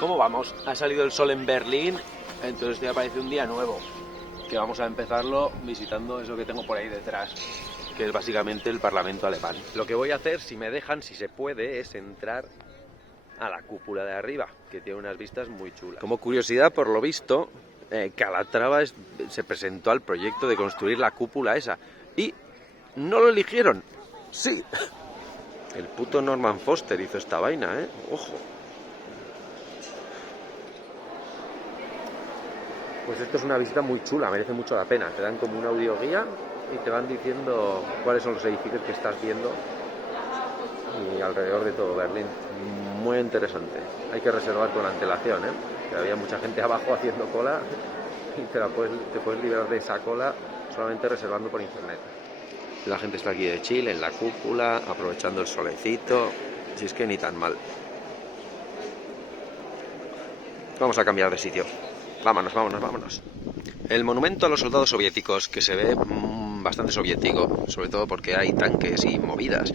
¿Cómo vamos? Ha salido el sol en Berlín, entonces ya aparece un día nuevo, que vamos a empezarlo visitando eso que tengo por ahí detrás, que es básicamente el Parlamento alemán. Lo que voy a hacer, si me dejan, si se puede, es entrar a la cúpula de arriba, que tiene unas vistas muy chulas. Como curiosidad, por lo visto, Calatrava se presentó al proyecto de construir la cúpula esa, y no lo eligieron. Sí, el puto Norman Foster hizo esta vaina, ojo. Pues esto es una visita muy chula, merece mucho la pena. Te dan como una audioguía y te van diciendo cuáles son los edificios que estás viendo y alrededor de todo Berlín. Muy interesante. Hay que reservar con antelación, que había mucha gente abajo haciendo cola y te puedes liberar de esa cola solamente reservando por internet. La gente está aquí de chill, en la cúpula, aprovechando el solecito. Si es que ni tan mal. Vamos a cambiar de sitio. Vámonos. El monumento a los soldados soviéticos, que se ve bastante soviético, sobre todo porque hay tanques y movidas.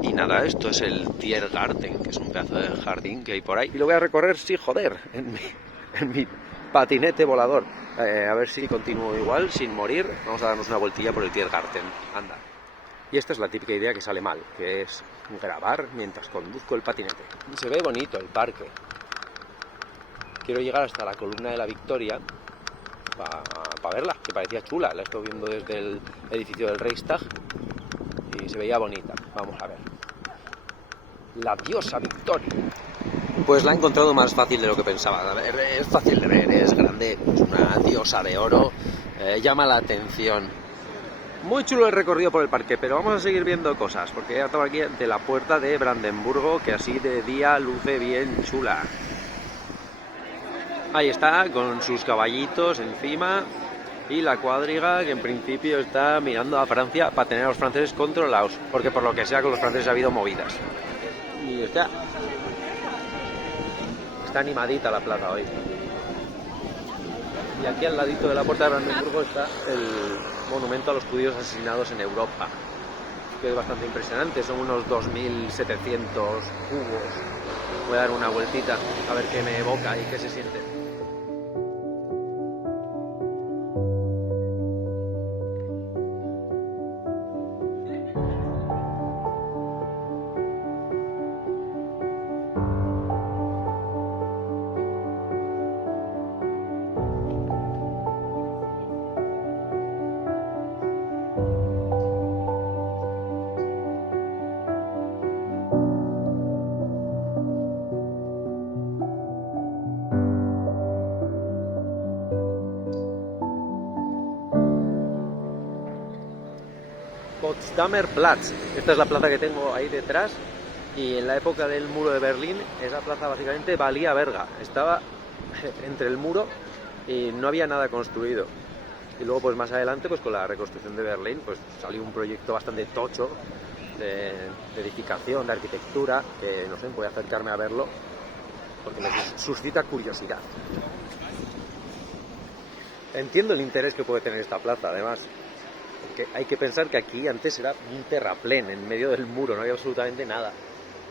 Y nada, esto es el Tiergarten, que es un pedazo de jardín que hay por ahí. Y lo voy a recorrer, sí, joder, en mi patinete volador. A ver si continúo igual, sin morir. Vamos a darnos una vueltilla por el Tiergarten. Anda. Y esta es la típica idea que sale mal, que es grabar mientras conduzco el patinete. Y se ve bonito el parque. Quiero llegar hasta la columna de la Victoria para verla, que parecía chula. La he estado viendo desde el edificio del Reichstag y se veía bonita. Vamos a ver. La diosa Victoria. Pues la he encontrado más fácil de lo que pensaba. A ver, es fácil de ver, es grande, es una diosa de oro, llama la atención. Muy chulo el recorrido por el parque, pero vamos a seguir viendo cosas, porque ya estamos aquí ante la puerta de Brandenburgo, que así de día luce bien chula. Ahí está, con sus caballitos encima y la cuadriga que en principio está mirando a Francia para tener a los franceses controlados, porque por lo que sea con los franceses ha habido movidas. Y está animadita la plaza hoy. Y aquí al ladito de la puerta de Brandenburgo está el monumento a los judíos asesinados en Europa, que es bastante impresionante, son unos 2.700 cubos. Voy a dar una vueltita a ver qué me evoca y qué se siente. Potsdamer Platz. Esta es la plaza que tengo ahí detrás y en la época del muro de Berlín esa plaza básicamente valía verga. Estaba entre el muro y no había nada construido. Y luego pues más adelante pues con la reconstrucción de Berlín pues salió un proyecto bastante tocho de edificación, de arquitectura, que no sé, voy a acercarme a verlo porque me suscita curiosidad. Entiendo el interés que puede tener esta plaza además. Porque hay que pensar que aquí antes era un terraplén en medio del muro, no había absolutamente nada.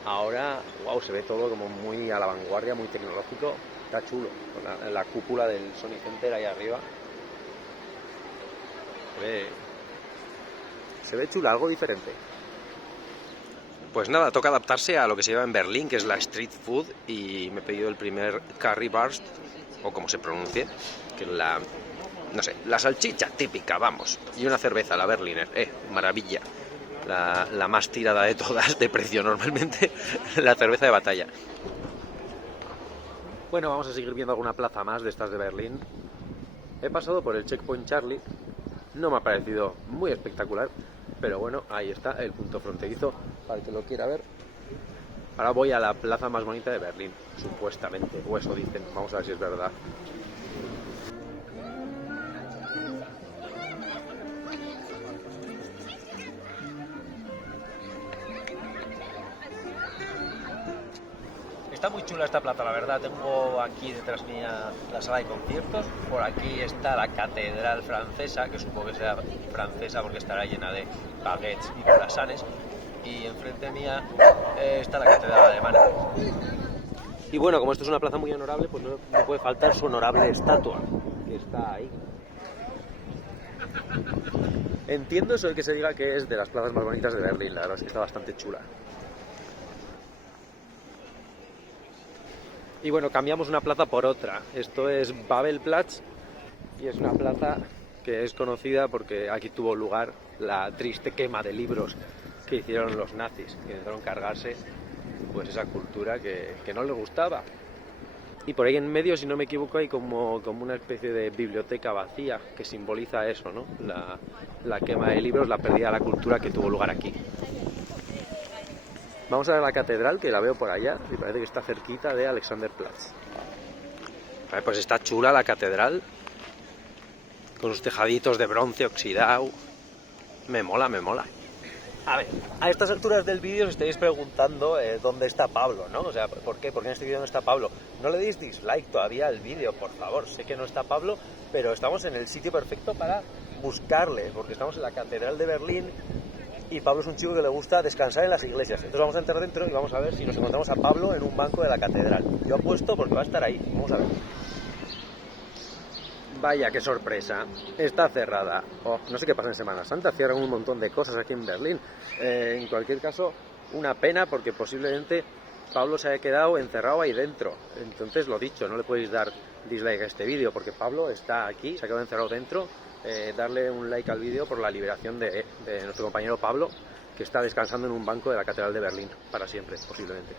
Ahora, wow, se ve todo como muy a la vanguardia, muy tecnológico, está chulo. Con la cúpula del Sony Center ahí arriba. Se ve chulo, algo diferente. Pues nada, toca adaptarse a lo que se lleva en Berlín, que es la street food, y me he pedido el primer currywurst, o como se pronuncie, que es la salchicha típica, vamos, y una cerveza, la Berliner, maravilla, la más tirada de todas de precio normalmente, la cerveza de batalla. Bueno, vamos a seguir viendo alguna plaza más de estas de Berlín. He pasado por el Checkpoint Charlie, no me ha parecido muy espectacular, pero bueno, ahí está el punto fronterizo, para el que lo quiera ver. Ahora voy a la plaza más bonita de Berlín, supuestamente, o eso dicen, vamos a ver si es verdad. Está muy chula esta plaza, la verdad. Tengo aquí detrás mía la sala de conciertos. Por aquí está la catedral francesa, que supongo que será francesa porque estará llena de baguettes y croissants. Y enfrente mía está la catedral alemana. Y bueno, como esto es una plaza muy honorable, pues no puede faltar su honorable estatua, que está ahí. Entiendo eso de que se diga que es de las plazas más bonitas de Berlín, la verdad es que está bastante chula. Y bueno, cambiamos una plaza por otra. Esto es Babelplatz y es una plaza que es conocida porque aquí tuvo lugar la triste quema de libros que hicieron los nazis, que intentaron cargarse pues esa cultura que no les gustaba. Y por ahí en medio, si no me equivoco, hay como una especie de biblioteca vacía que simboliza eso, ¿no? La quema de libros, la pérdida de la cultura que tuvo lugar aquí. Vamos a ver la catedral, que la veo por allá, y parece que está cerquita de Alexanderplatz. Vale, pues está chula la catedral, con sus tejaditos de bronce oxidado. Me mola, me mola. A ver, a estas alturas del vídeo os estáis preguntando dónde está Pablo, ¿no? O sea, ¿por qué? ¿Por qué en este vídeo no está Pablo? No le deis dislike todavía al vídeo, por favor. Sé que no está Pablo, pero estamos en el sitio perfecto para buscarle, porque estamos en la Catedral de Berlín y Pablo es un chico que le gusta descansar en las iglesias. Entonces vamos a entrar dentro y vamos a ver si nos encontramos a Pablo en un banco de la catedral. Yo apuesto porque va a estar ahí. Vamos a ver. Vaya, qué sorpresa. Está cerrada. Oh, no sé qué pasa en Semana Santa. Cierran un montón de cosas aquí en Berlín. En cualquier caso, una pena porque posiblemente Pablo se haya quedado encerrado ahí dentro. Entonces, lo dicho, no le podéis dar dislike a este vídeo porque Pablo está aquí, se ha quedado encerrado dentro. Darle un like al vídeo por la liberación de nuestro compañero Pablo, que está descansando en un banco de la Catedral de Berlín, para siempre, posiblemente.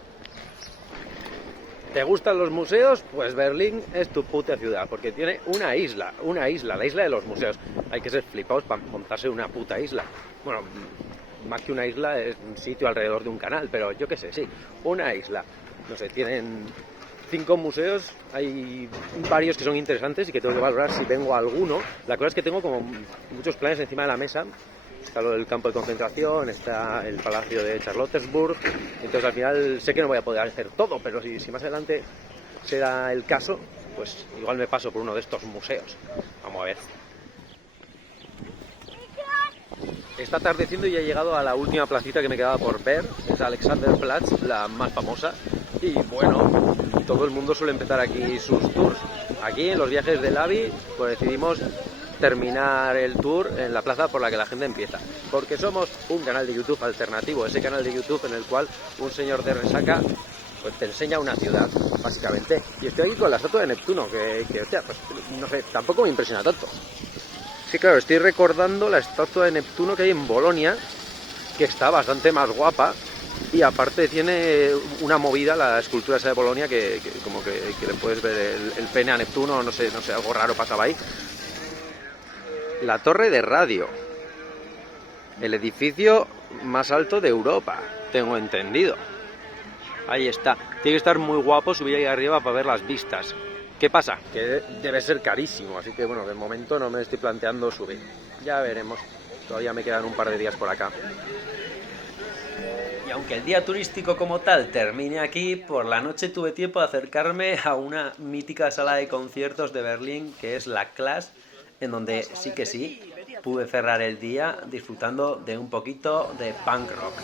¿Te gustan los museos? Pues Berlín es tu puta ciudad, porque tiene una isla, la isla de los museos. Hay que ser flipados para montarse una puta isla. Bueno, más que una isla, es un sitio alrededor de un canal, pero yo qué sé, sí, una isla. No sé, tienen 5 museos, hay varios que son interesantes y que tengo que valorar si vengo a alguno. La cosa es que tengo como muchos planes encima de la mesa. Está lo del campo de concentración, está el palacio de Charlottenburg. Entonces al final sé que no voy a poder hacer todo, pero si más adelante se da el caso, pues igual me paso por uno de estos museos. Vamos a ver. Está atardeciendo y he llegado a la última placita que me quedaba por ver, es Alexanderplatz, la más famosa. Y bueno, todo el mundo suele empezar aquí sus tours. Aquí en los viajes del AVI pues decidimos terminar el tour en la plaza por la que la gente empieza, porque somos un canal de YouTube alternativo, ese canal de YouTube en el cual un señor de resaca pues te enseña una ciudad, básicamente. Y estoy aquí con la estatua de Neptuno, que hostia, pues no sé, tampoco me impresiona tanto. Sí, claro, estoy recordando la estatua de Neptuno que hay en Bolonia, que está bastante más guapa, y aparte tiene una movida, la escultura esa de Bolonia, que como que le puedes ver el pene a Neptuno, no sé, algo raro pasaba ahí. La torre de radio, el edificio más alto de Europa, tengo entendido. Ahí está, tiene que estar muy guapo subir ahí arriba para ver las vistas. ¿Qué pasa? Que debe ser carísimo, así que bueno, de momento no me estoy planteando subir. Ya veremos, todavía me quedan un par de días por acá. Y aunque el día turístico como tal termine aquí, por la noche tuve tiempo de acercarme a una mítica sala de conciertos de Berlín, que es la Clash, en donde sí que sí, pude cerrar el día disfrutando de un poquito de punk rock.